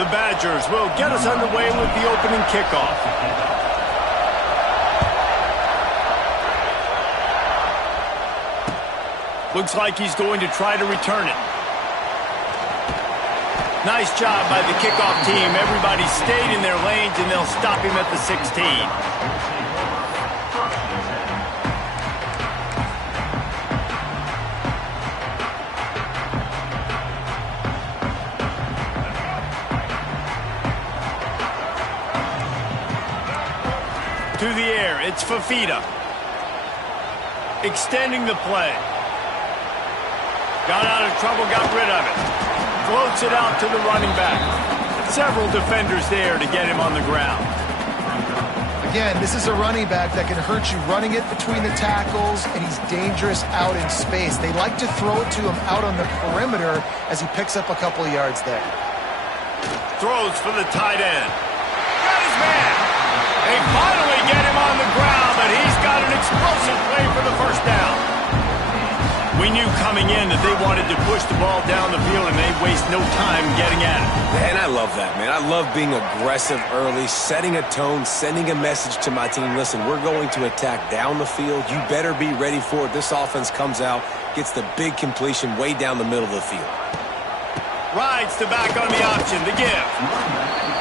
The Badgers will get us underway with the opening kickoff. Looks like he's going to try to return it. Nice job by the kickoff team. Everybody stayed in their lanes, and they'll stop him at the 16. To the air, it's Fafita. Extending the play. Got out of trouble, got rid of it. Floats it out to the running back. Several defenders there to get him on the ground. Again, this is a running back that can hurt you running it between the tackles, and he's dangerous out in space. They like to throw it to him out on the perimeter as he picks up a couple of yards there. Throws for the tight end. Got his man. They finally get him on the ground, but he's got an explosive play for the first down. We knew coming in that they wanted to push the ball down the field, and they waste no time getting at it. And I love that, man. I love being aggressive early, setting a tone, sending a message to my team. Listen, we're going to attack down the field. You better be ready for it. This offense comes out, gets the big completion way down the middle of the field. Rides the back on the option, the give.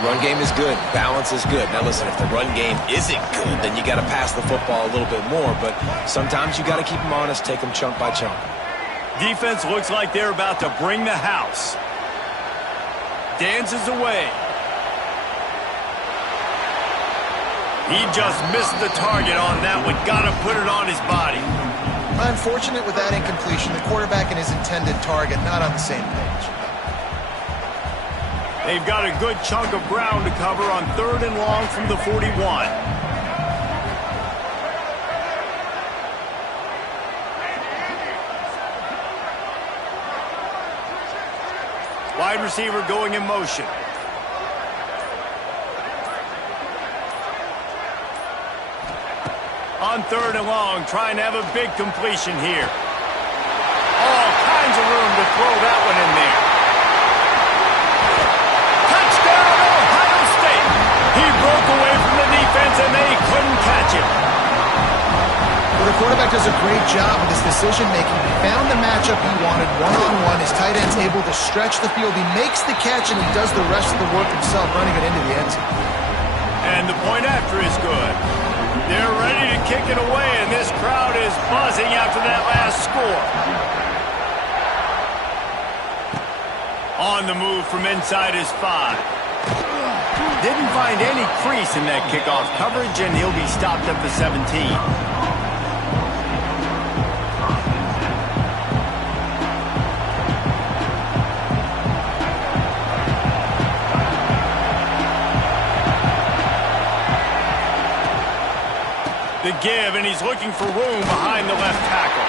Run game is good. Balance is good. Now, listen, if the run game isn't good, then you got to pass the football a little bit more. But sometimes you got to keep them honest, take them chunk by chunk. Defense looks like they're about to bring the house. Dances away. He just missed the target on that one. Got to put it on his body. Unfortunate with that incompletion. The quarterback and his intended target not on the same page. They've got a good chunk of ground to cover on 3rd and long from the 41. Wide receiver going in motion. On 3rd and long, trying to have a big completion here. All kinds of room to throw that one in there. He broke away from the defense, and they couldn't catch him. Well, the quarterback does a great job with his decision-making. He found the matchup he wanted one-on-one. His tight end's able to stretch the field. He makes the catch, and he does the rest of the work himself, running it into the end zone. And the point after is good. They're ready to kick it away, and this crowd is buzzing after that last score. On the move from inside his 5. Didn't find any crease in that kickoff coverage, and he'll be stopped at the 17. The give, and he's looking for room behind the left tackle.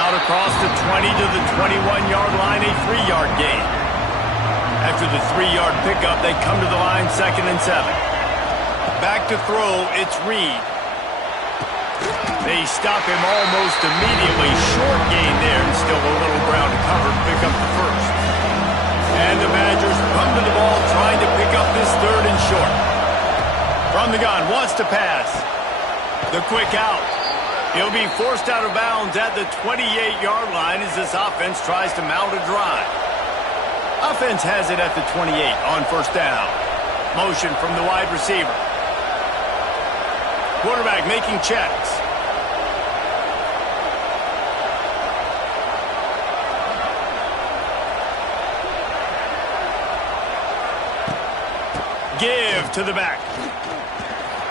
Out across the 20 to the 21-yard line, a 3-yard gain. After the 3-yard pickup, they come to the line 2nd and 7. Back to throw, it's Reed. They stop him almost immediately. Short gain there, and still a little ground to cover to pick up the first. And the Badgers come to the ball trying to pick up this 3rd and short. From the gun, wants to pass. The quick out. He'll be forced out of bounds at the 28-yard line as this offense tries to mount a drive. Offense has it at the 28 on 1st down. Motion from the wide receiver. Quarterback making checks. Give to the back.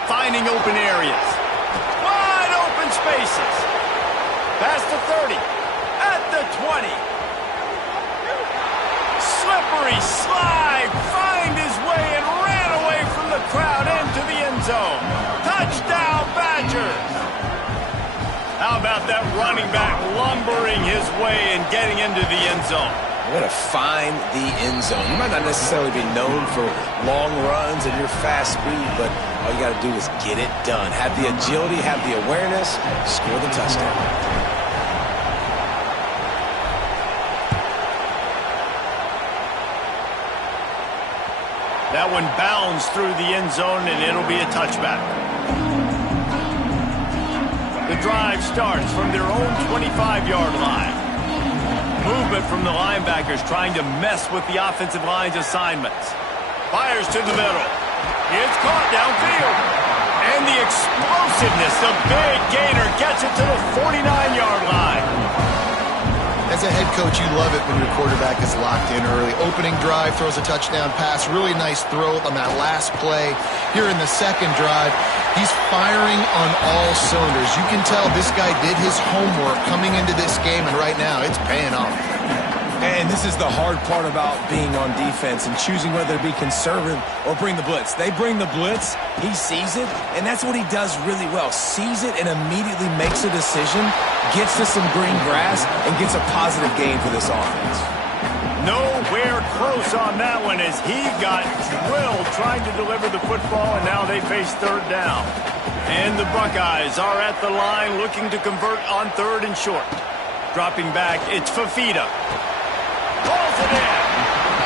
Finding open areas. Wide open spaces. Past the 30. At the 20. Slippery slide, find his way and ran away from the crowd into the end zone. Touchdown, Badgers! How about that running back lumbering his way and getting into the end zone? Way to find the end zone. You might not necessarily be known for long runs and your fast speed, but all you got to do is get it done. Have the agility, have the awareness, score the touchdown. That one bounds through the end zone, and it'll be a touchback. The drive starts from their own 25-yard line. Movement from the linebackers trying to mess with the offensive line's assignments. Fires to the middle. It's caught downfield. And the explosiveness, the big gainer gets it to the 49-yard line. As a head coach, you love it when your quarterback is locked in early. Opening drive, throws a touchdown pass. Really nice throw on that last play. Here in the second drive, he's firing on all cylinders. You can tell this guy did his homework coming into this game, and right now it's paying off. And this is the hard part about being on defense and choosing whether to be conservative or bring the blitz. They bring the blitz, he sees it, and that's what he does really well. Sees it and immediately makes a decision, gets to some green grass, and gets a positive gain for this offense. Nowhere close on that one as he got drilled trying to deliver the football, and now they face third down. And the Buckeyes are at the line looking to convert on third and short. Dropping back, it's Fifita. Pulls it in.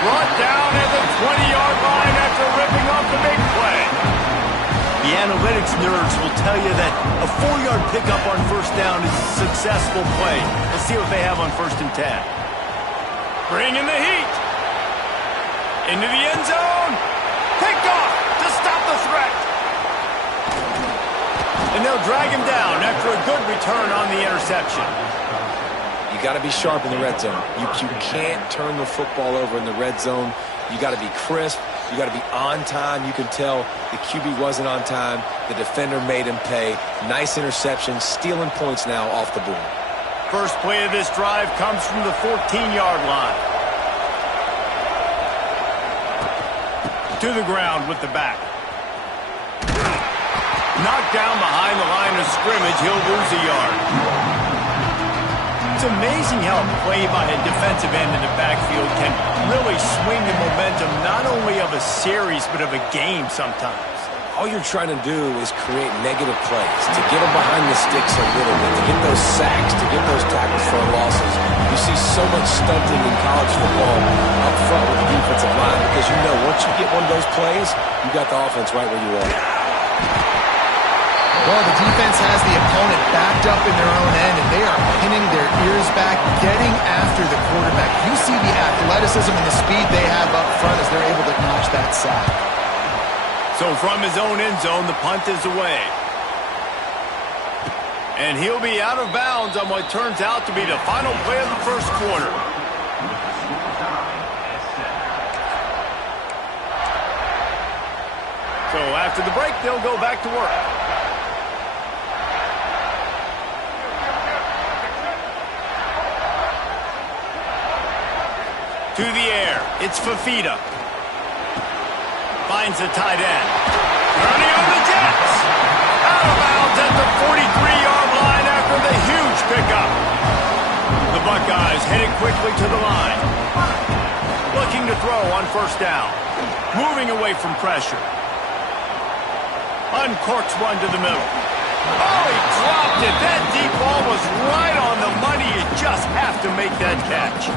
Brought down at the 20-yard line after ripping off the big play. The analytics nerds will tell you that a 4-yard pickup on first down is a successful play. Let's see what they have on 1st and 10. Bringing the heat. Into the end zone. Picked off to stop the threat. And they'll drag him down after a good return on the interception. You got to be sharp in the red zone. You can't turn the football over in the red zone. You got to be crisp. You got to be on time. You can tell the QB wasn't on time. The defender made him pay. Nice interception, stealing points now off the board. First play of this drive comes from the 14-yard line. To the ground with the back. Knocked down behind the line of scrimmage. He'll lose a yard. It's amazing how a play by a defensive end in the backfield can really swing the momentum not only of a series but of a game sometimes. All you're trying to do is create negative plays, to get them behind the sticks a little bit, to get those sacks, to get those tackles for losses. You see so much stunting in college football up front with the defensive line because you know once you get one of those plays, you got the offense right where you want it. Well, the defense has the opponent backed up in their own end, and they are pinning their ears back, getting after the quarterback. You see the athleticism and the speed they have up front as they're able to notch that sack. So from his own end zone, the punt is away. And he'll be out of bounds on what turns out to be the final play of the first quarter. So after the break, they'll go back to work. To the air, it's Fifita. Finds the tight end. Running on the Jets. Out of bounds at the 43-yard line after the huge pickup. The Buckeyes headed quickly to the line. Looking to throw on first down. Moving away from pressure. Uncorks one to the middle. Oh, he dropped it. That deep ball was right on the money. You just have to make that catch.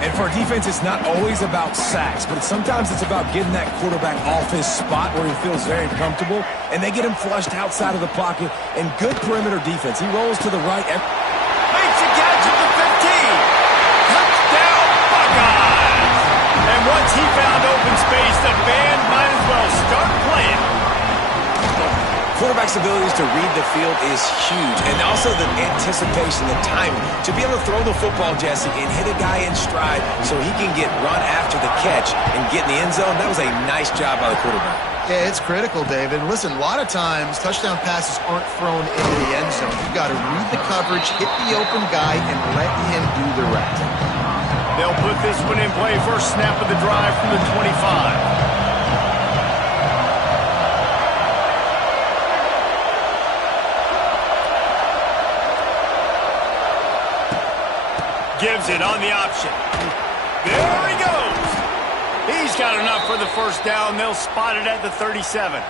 And for a defense, it's not always about sacks, but sometimes it's about getting that quarterback off his spot where he feels very comfortable, and they get him flushed outside of the pocket, and good perimeter defense. He rolls to the right. Makes a catch at the 15. Touchdown, Buckeyes. And once he found open space, the band might as well start playing. Quarterback's abilities to read the field is huge, and also the anticipation, the timing. To be able to throw the football, Jesse, and hit a guy in stride so he can get run after the catch and get in the end zone, that was a nice job by the quarterback. Yeah, it's critical, David. Listen, a lot of times touchdown passes aren't thrown into the end zone. You've got to read the coverage, hit the open guy, and let him do the rest. They'll put this one in play. First snap of the drive from the 25. Gives it on the option. There he goes. He's got enough for the first down. They'll spot it at the 37.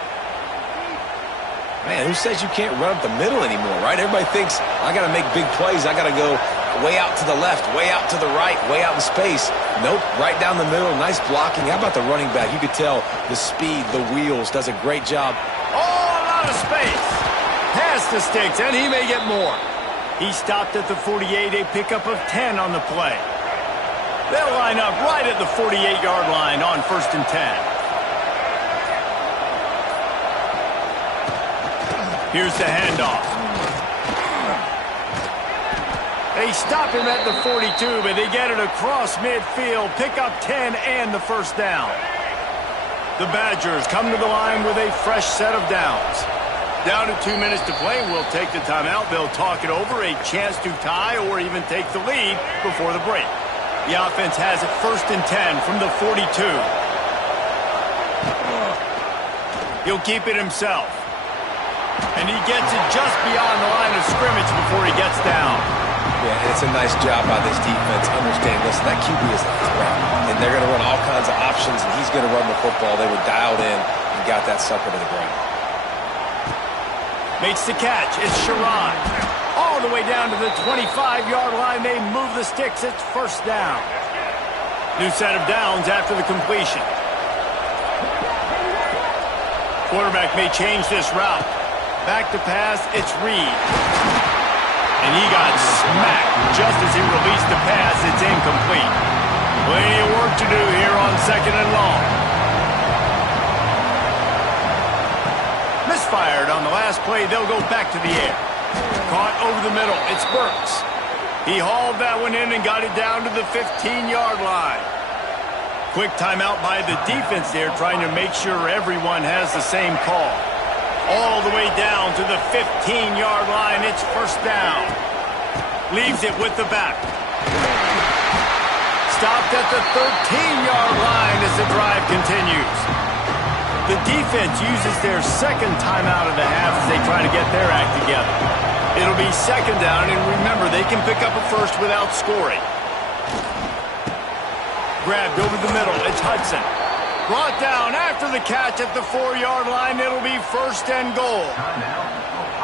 Man, who says you can't run up the middle anymore, right? Everybody thinks, I got to make big plays. I got to go way out to the left, way out to the right, way out in space. Nope, right down the middle. Nice blocking. How about the running back? You could tell the speed, the wheels, does a great job. Oh, a lot of space. Past the sticks, and he may get more. He stopped at the 48, a pickup of 10 on the play. They'll line up right at the 48-yard line on 1st and 10. Here's the handoff. They stop him at the 42, but they get it across midfield, pick up 10 and the first down. The Badgers come to the line with a fresh set of downs. Down to 2 minutes to play, we'll take the timeout. They'll talk it over, a chance to tie or even take the lead before the break. The offense has it 1st and 10 from the 42. He'll keep it himself. And he gets it just beyond the line of scrimmage before he gets down. Yeah, and it's a nice job by this defense. Understand, listen, that QB is a threat. And they're going to run all kinds of options, and he's going to run the football. They were dialed in and got that sucker to the ground. Makes the catch. It's Sherrod. All the way down to the 25-yard line. They move the sticks. It's 1st down. New set of downs after the completion. Quarterback may change this route. Back to pass. It's Reed. And he got smacked just as he released the pass. It's incomplete. Plenty of work to do here on 2nd and long. Misfired on the last play. They'll go back to the air. Caught over the middle. It's Burks. He hauled that one in and got it down to the 15-yard line. Quick timeout by the defense there, trying to make sure everyone has the same call. All the way down to the 15-yard line. It's 1st down. Leaves it with the back. Stopped at the 13-yard line as the drive continues. The defense uses their 2nd timeout of the half as they try to get their act together. It'll be 2nd down, and remember, they can pick up a first without scoring. Grabbed over the middle. It's Hudson. Brought down after the catch at the 4-yard line. It'll be 1st and goal.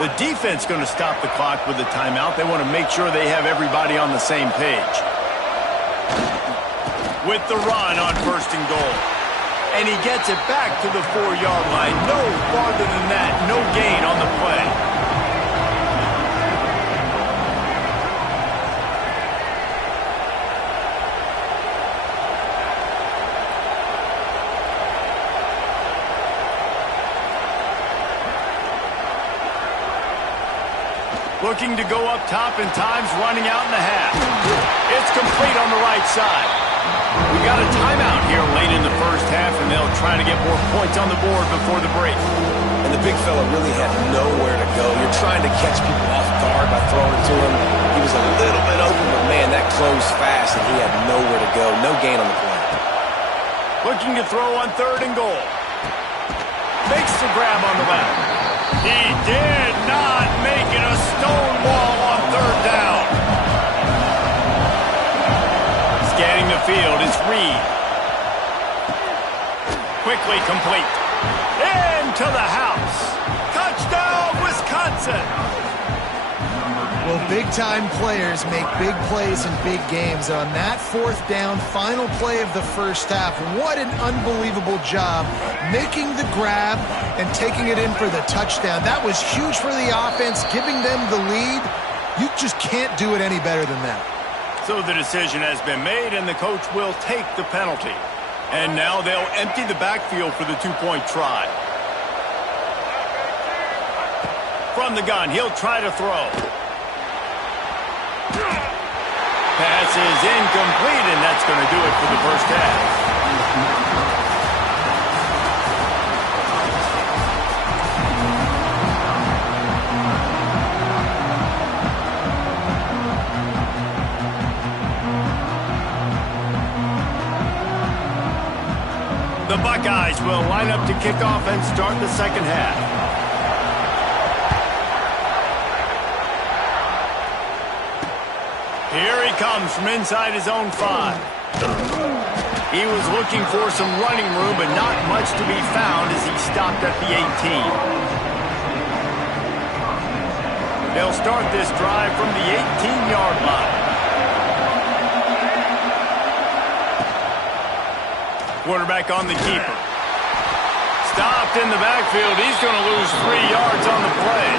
The defense going to stop the clock with a timeout. They want to make sure they have everybody on the same page. With the run on 1st and goal. And he gets it back to the 4-yard line. No farther than that. No gain on the play. Looking to go up top, and time's running out in the half. It's complete on the right side. We got a timeout here late in the first half, and they'll try to get more points on the board before the break. And the big fella really had nowhere to go. You're trying to catch people off guard by throwing it to him. He was a little bit open, but man, that closed fast, and he had nowhere to go. No gain on the play. Looking to throw on 3rd and goal. Makes the grab on the left. He did not make it. A stonewall on 3rd down. Scanning the field is Reed. Quickly complete. Into the house. Touchdown, Wisconsin. Well, big-time players make big plays in big games. On that 4th down, final play of the first half, what an unbelievable job making the grab and taking it in for the touchdown. That was huge for the offense, giving them the lead. You just can't do it any better than that. So the decision has been made, and the coach will take the penalty. And now they'll empty the backfield for the 2-point try. From the gun, he'll try to throw. Pass is incomplete, and that's going to do it for the first half. The Buckeyes will line up to kick off and start the second half. Here he comes from inside his own 5. He was looking for some running room, but not much to be found as he stopped at the 18. They'll start this drive from the 18-yard line. Quarterback on the keeper. Stopped in the backfield. He's going to lose 3 yards on the play.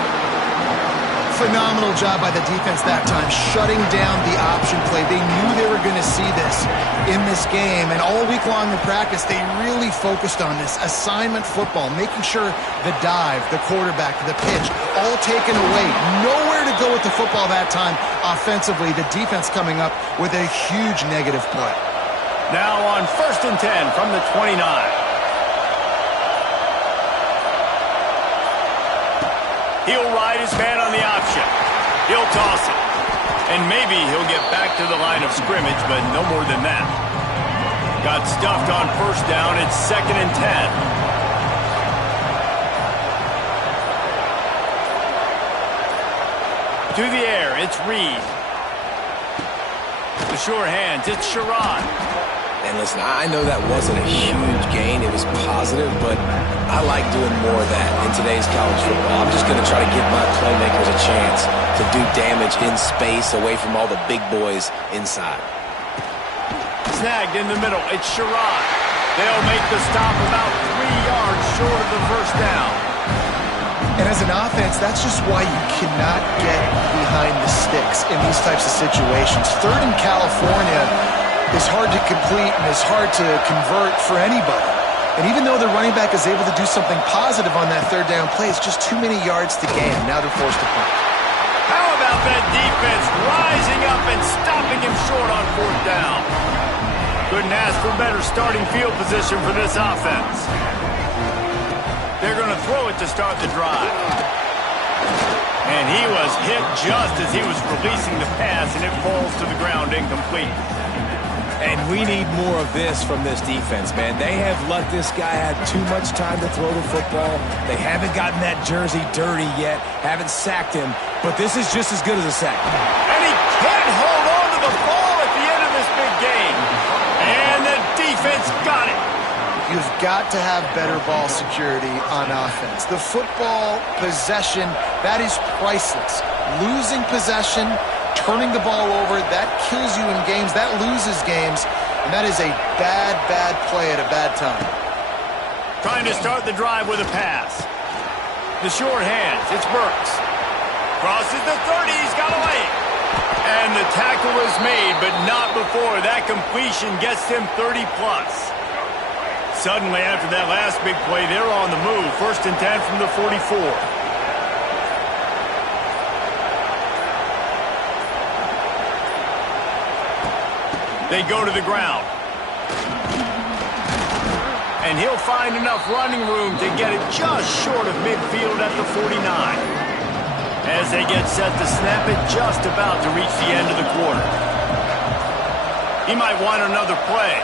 Phenomenal job by the defense that time, shutting down the option play. They knew they were going to see this in this game, and all week long in practice, they really focused on this assignment football, making sure the dive, the quarterback, the pitch, all taken away. Nowhere to go with the football that time offensively. The defense coming up with a huge negative play. Now on 1st and 10 from the 29. He'll ride his man on the option. He'll toss it. And maybe he'll get back to the line of scrimmage, but no more than that. Got stuffed on 1st down. It's 2nd and 10. To the air, it's Reed. The sure hands, it's Sherrod. And listen, I know that wasn't a huge gain. It was positive, but I like doing more of that in today's college football. I'm just going to try to give my playmakers a chance to do damage in space away from all the big boys inside. Snagged in the middle. It's Sherrod. They'll make the stop about 3 yards short of the 1st down. And as an offense, that's just why you cannot get behind the sticks in these types of situations. 3rd in California is hard to complete and is hard to convert for anybody. And even though the running back is able to do something positive on that 3rd down play, it's just too many yards to gain. Now they're forced to punt. How about that defense rising up and stopping him short on 4th down? Couldn't ask for better starting field position for this offense. They're going to throw it to start the drive. And he was hit just as he was releasing the pass, and it falls to the ground incomplete. And we need more of this from this defense, man. They have let this guy have too much time to throw the football. They haven't gotten that jersey dirty yet, haven't sacked him, but this is just as good as a sack. And he can't hold on to the ball at the end of this big game. And the defense got it. You've got to have better ball security on offense. The football possession, that is priceless. Losing possession, turning the ball over, that kills you in games, that loses games, and that is a bad, bad play at a bad time. Trying to start the drive with a pass. The short hands, it's Burks. Crosses the 30, he's got away. And the tackle is made, but not before that completion gets him 30+. Suddenly, after that last big play, they're on the move. 1st and 10 from the 44. They go to the ground. And he'll find enough running room to get it just short of midfield at the 49. As they get set to snap it just about to reach the end of the quarter. He might want another play.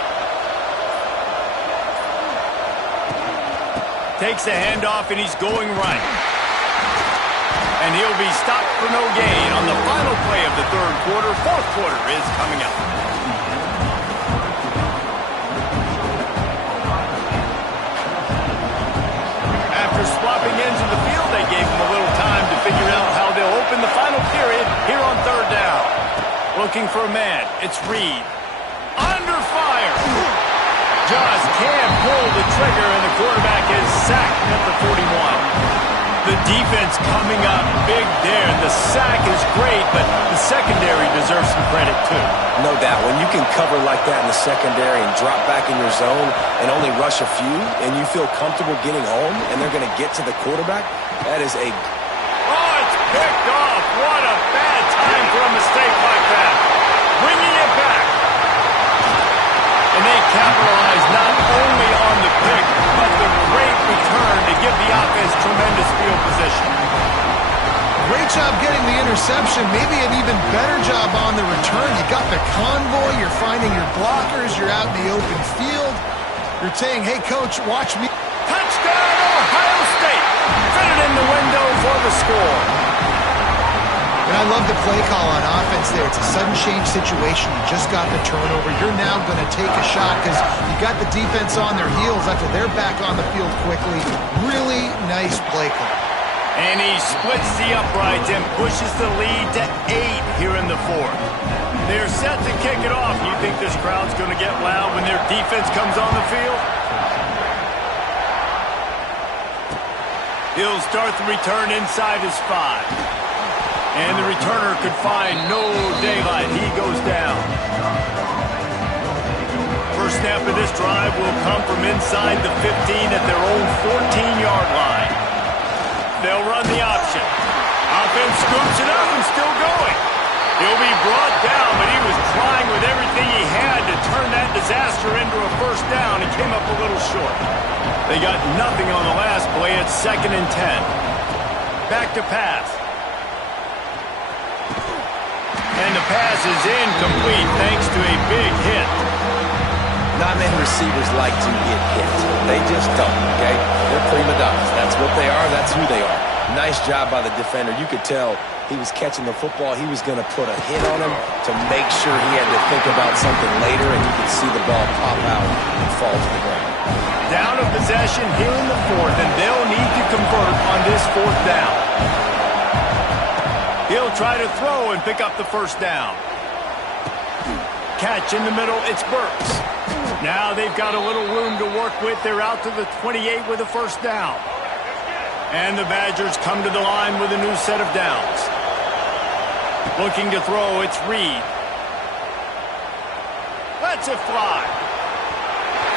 Takes a handoff and he's going right. And he'll be stopped for no gain on the final play of the 3rd quarter. 4th quarter is coming up. After swapping ends of the field, they gave him a little time to figure out how they'll open the final period here on 3rd down. Looking for a man. It's Reed. Under fire. Just can't pull the trigger, and the quarterback is sacked at the 41. The defense coming up big there. The sack is great, but the secondary deserves some credit too. No doubt. When you can cover like that in the secondary and drop back in your zone and only rush a few, and you feel comfortable getting home, and they're going to get to the quarterback, that is a... Oh, it's picked off. What a bad time for a mistake like that. Bringing it back. And they capitalize not only on the pick, but the great return to give the offense tremendous field position. Great job getting the interception, maybe an even better job on the return. You got the convoy, you're finding your blockers, you're out in the open field. You're saying, hey, coach, watch me. Touchdown, Ohio State. Fitted in the window for the score. And I love the play call on offense there. It's a sudden change situation. You just got the turnover. You're now going to take a shot because you got the defense on their heels after they're back on the field quickly. Really nice play call. And he splits the uprights and pushes the lead to 8 here in the 4th. They're set to kick it off. You think this crowd's going to get loud when their defense comes on the field? He'll start the return inside his 5. And the returner could find no daylight. He goes down. First snap of this drive will come from inside the 15 at their own 14-yard line. They'll run the option. Offense scoops it up and still going. He'll be brought down, but he was trying with everything he had to turn that disaster into a first down. He came up a little short. They got nothing on the last play. It's 2nd and 10. Back to pass. And the pass is incomplete thanks to a big hit. Not many receivers like to get hit. They just don't, okay? They're prima donnas. That's what they are. That's who they are. Nice job by the defender. You could tell he was catching the football. He was going to put a hit on him to make sure he had to think about something later, and you could see the ball pop out and fall to the ground. Down of possession here in the 4th, and they'll need to convert on this 4th down. He'll try to throw and pick up the first down. Catch in the middle, it's Burks. Now they've got a little room to work with. They're out to the 28 with a first down. And the Badgers come to the line with a new set of downs. Looking to throw, it's Reed. Lets it fly.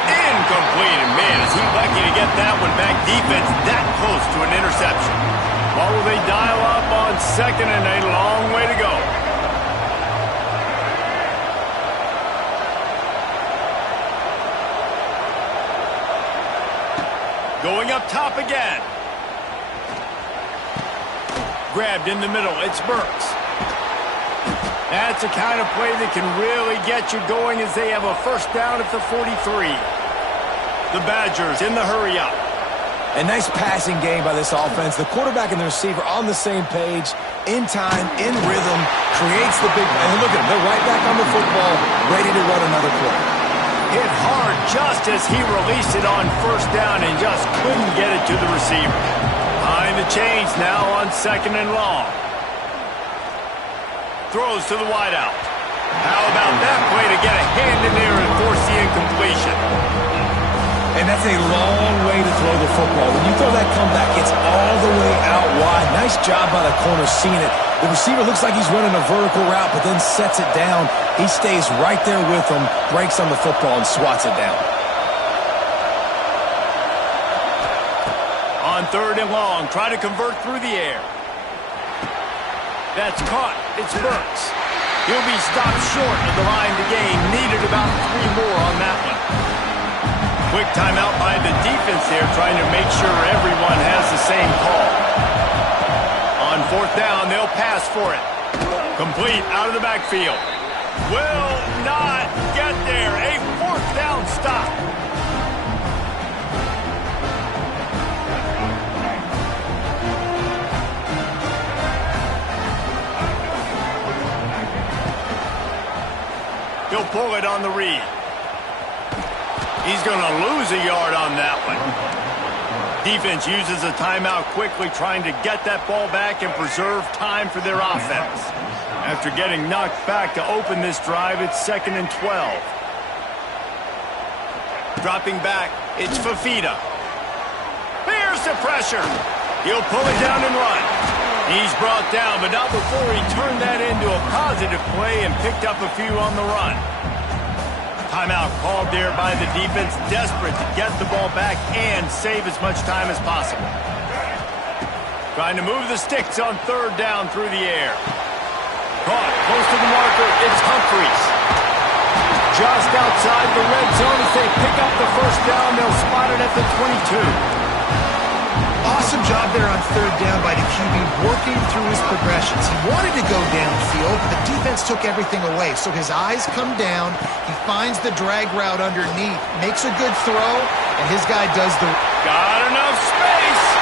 Incomplete, and man, is he lucky to get that one back. Defense that close to an interception. What will they dial up on 2nd and a long way to go? Going up top again. Grabbed in the middle, it's Burks. That's the kind of play that can really get you going as they have a first down at the 43. The Badgers in the hurry up. A nice passing game by this offense. The quarterback and the receiver on the same page, in time, in rhythm, creates the big... And look at them. They're right back on the football, ready to run another play. Hit hard just as he released it on first down and just couldn't get it to the receiver. Behind the chains now on 2nd and long. Throws to the wideout. How about that play to get a hand in there and force the incompletion? And that's a long way to throw the football. When you throw that comeback, it's all the way out wide. Nice job by the corner seeing it. The receiver looks like he's running a vertical route, but then sets it down. He stays right there with him, breaks on the football, and swats it down. On 3rd and long, try to convert through the air. That's caught. It's Burks. He'll be stopped short of the line to gain. Needed about 3 more on that one. Quick timeout by the defense there, trying to make sure everyone has the same call. On 4th down, they'll pass for it. Complete out of the backfield. Will not get there. A 4th down stop. He'll pull it on the read. He's going to lose a yard on that one. Defense uses a timeout quickly, trying to get that ball back and preserve time for their offense. After getting knocked back to open this drive, it's 2nd and 12. Dropping back, it's Fafita. Here's the pressure. He'll pull it down and run. He's brought down, but not before he turned that into a positive play and picked up a few on the run. Timeout called there by the defense, desperate to get the ball back and save as much time as possible. Trying to move the sticks on 3rd down through the air. Caught close to the marker, it's Humphries. Just outside the red zone as they pick up the first down, they'll spot it at the 22. Awesome job there on 3rd down by the QB, working through his progressions. He wanted to go downfield, but the defense took everything away. So his eyes come down, he finds the drag route underneath, makes a good throw, and his guy does the... Got enough space!